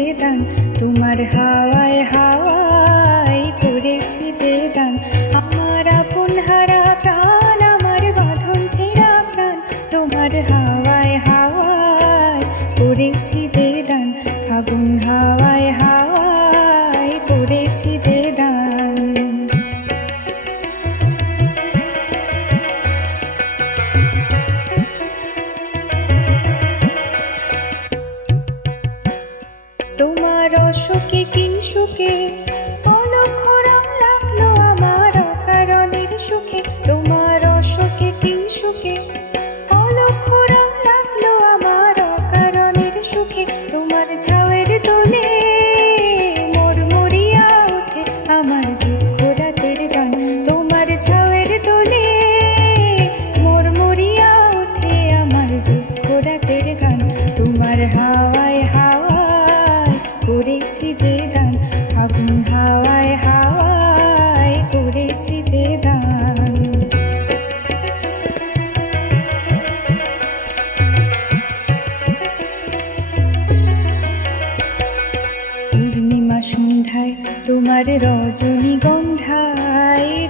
যে দান, তোমার হাওয়ায় হাওয়ায় করেছি যে দান। আমার আপন হারা প্রাণ, আমার বাঁধন ছেঁড়া প্রাণ, তোমার হাওয়ায় হাওয়ায় করেছি যে দান। ফাগুন হাওয়ায় হাওয়ায় করেছি যে দান। তোমার অশোকে কিংসুকে অলক্ষ রং লাগলো আমার অকারণের সুখে। তোমার অশোকে কিংসুকে অলক্ষ রং লাগলো আমার অকারণের সুখে। তোমার ঝাউয়ের দোলে মরমরিয়া ওঠে আমার দুঃখ রাতের গান। তোমার ঝাউয়ের দোলে মরমরিয়া ওঠে আমার দুঃখ রাতের গান। তোমার হাওয়ায় হাওয়ায় করেছি যে দান, ফাগুন হাওয়ায় হাওয়ায় করেছি যে দান। পূর্ণিমা সন্ধ্যায় তোমার রজনীগন্ধায়,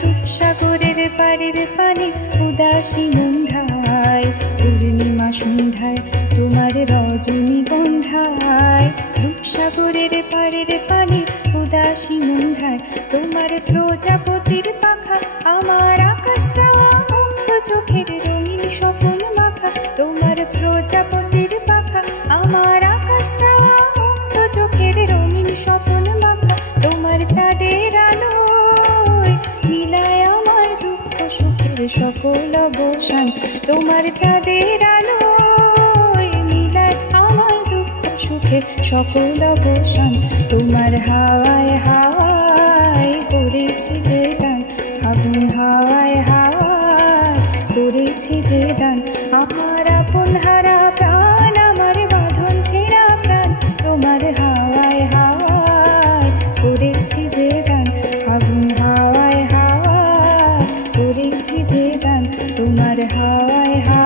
রূপসাগরের পাড়ের পানি উদাসী নন্ধায়। পূর্ণিমা সন্ধ্যায় তোমার রজনীগন্ধায়, রূপসাগরের পাড়ের পানি উদাসী নন্ধায়। তোমার প্রজাপতির পাখা আমার আকাশ চাওয়া মুগ্ধ চোখের রঙিন স্বপন মাখা। তোমার প্রজাপতির পাখা আমার আকাশ চাওয়া মুগ্ধ চোখের রঙিন স্বপন মাখা। তোমার চাঁদের আলোয় মিলায় আমার দুঃখ সুখের সকল অবসান। তোমার চাঁদের আলোয় মিলায় আমার দুঃখ সুখের সকল অবসান। তোমার হাওয়ায় হাওয়ায় করেছি যে দান, ফাগুন হাওয়ায় হাওয়ায় করেছি যে দান। আমার আপন হারা প্রাণ, আমার বাঁধন ছেঁড়া প্রাণ, তোমার হাওয়ায় হাওয়ায় করেছি যে দান। ফাগুন হাওয়ায় হাওয়ায় করেছি যে দান, তোমার হাওয়ায় হাওয়ায়